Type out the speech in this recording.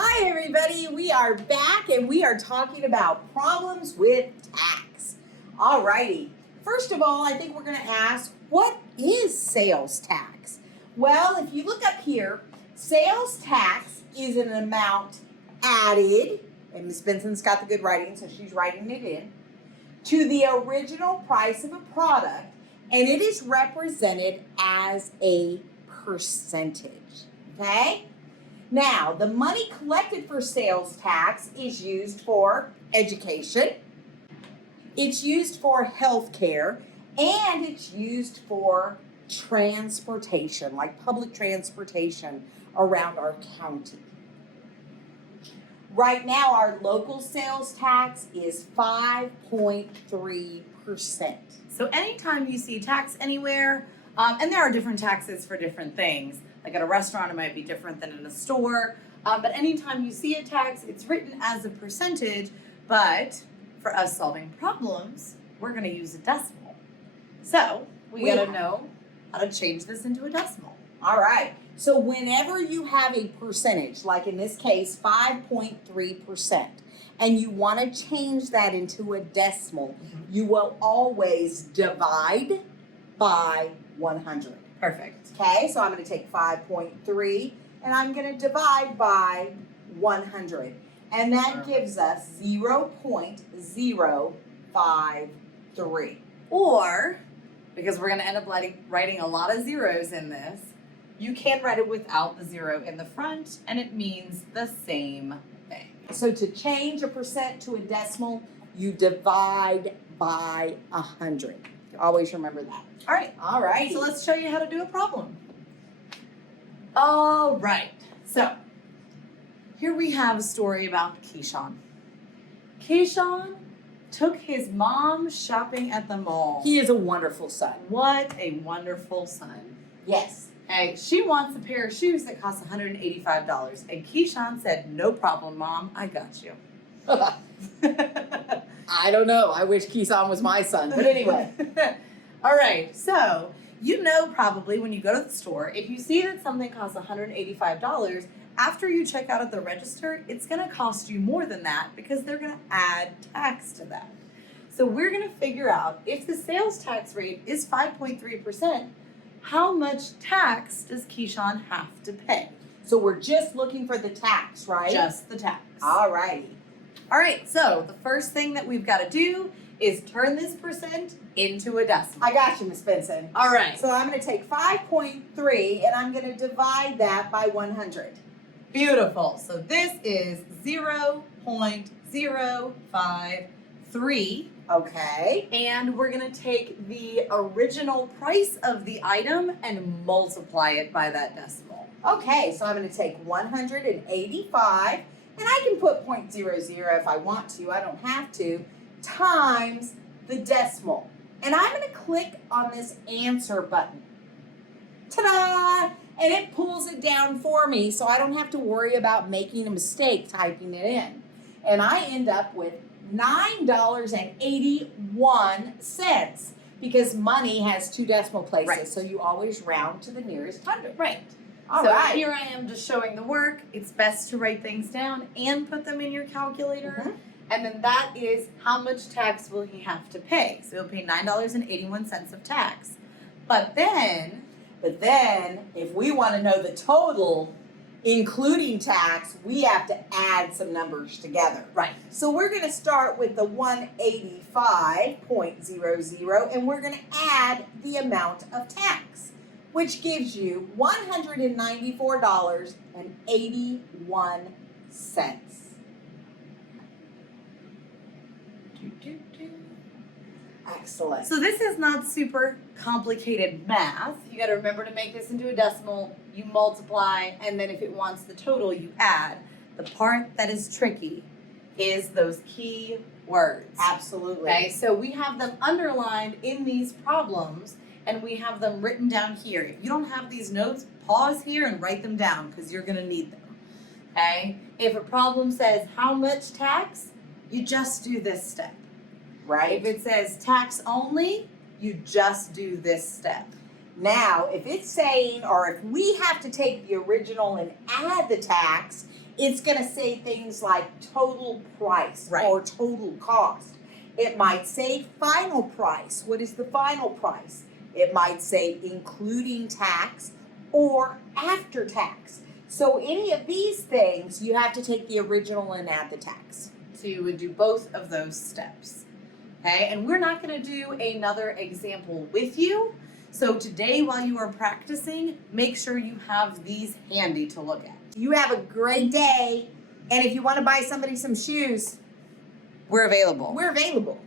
Hi everybody, we are back and we are talking about problems with tax. Alrighty, first of all, I think we're going to ask, what is sales tax? Well, if you look up here, sales tax is an amount added, and Ms. Benson's got the good writing, so she's writing it in, to the original price of a product, and it is represented as a percentage, okay? Now, the money collected for sales tax is used for education, it's used for health care, and it's used for transportation, like public transportation around our county. Right now, our local sales tax is 5.3%. So anytime you see tax anywhere, and there are different taxes for different things, like at a restaurant it might be different than in a store, but anytime you see a tax, it's written as a percentage, but for us solving problems, we're going to use a decimal. So we got to know how to change this into a decimal. All right. So whenever you have a percentage, like in this case, 5.3%, and you want to change that into a decimal, you will always divide by 100. Perfect. Okay, so I'm going to take 5.3 and I'm going to divide by 100. And that gives us 0.053. Or, because we're going to end up writing a lot of zeros in this, you can write it without the zero in the front, and it means the same thing. So to change a percent to a decimal, you divide by 100. Always remember that. All right. So let's show you how to do a problem. All right. So here we have a story about Kesean. Kesean took his mom shopping at the mall. He is a wonderful son. What a wonderful son. Yes. Hey, she wants a pair of shoes that cost $185. And Kesean said, "No problem, Mom. I got you." I don't know. I wish Kesean was my son. But anyway. All right. So you know probably when you go to the store, if you see that something costs $185, after you check out at the register, it's going to cost you more than that because they're going to add tax to that. So we're going to figure out if the sales tax rate is 5.3%, how much tax does Kesean have to pay? So we're just looking for the tax, right? Just the tax. All righty. All right, so the first thing that we've got to do is turn this percent into a decimal. I got you, Miss Benson. All right. So I'm going to take 5.3 and I'm going to divide that by 100. Beautiful. So this is 0.053. Okay. And we're going to take the original price of the item and multiply it by that decimal. Okay, so I'm going to take 185, and I can put 0.00 if I want to, I don't have to, times the decimal. And I'm going to click on this answer button. Ta-da! And it pulls it down for me so I don't have to worry about making a mistake typing it in. And I end up with $9.81 because money has two decimal places, right. So you always round to the nearest hundred. Right. All so right. Here I am just showing the work. It's best to write things down and put them in your calculator. Mm-hmm. And then that is how much tax will he have to pay. So he'll pay $9.81 of tax. But then, if we want to know the total, including tax, we have to add some numbers together. Right. So we're going to start with the 185.00 and we're going to add the amount of tax, which gives you $194.81. Excellent. So this is not super complicated math. You got to remember to make this into a decimal. You multiply, and then if it wants the total, you add. The part that is tricky is those key words. Absolutely. Okay, so we have them underlined in these problems, and we have them written down here. If you don't have these notes, pause here and write them down because you're going to need them. Okay? If a problem says how much tax, you just do this step. Right. If it says tax only, you just do this step. Now, if it's saying, or if we have to take the original and add the tax, it's going to say things like total price Right. or total cost. It might say final price. What is the final price? It might say including tax or after tax. So any of these things, you have to take the original and add the tax. So you would do both of those steps. Okay, and we're not going to do another example with you. So today, while you are practicing, make sure you have these handy to look at. You have a great day. And if you want to buy somebody some shoes, We're available. we're available.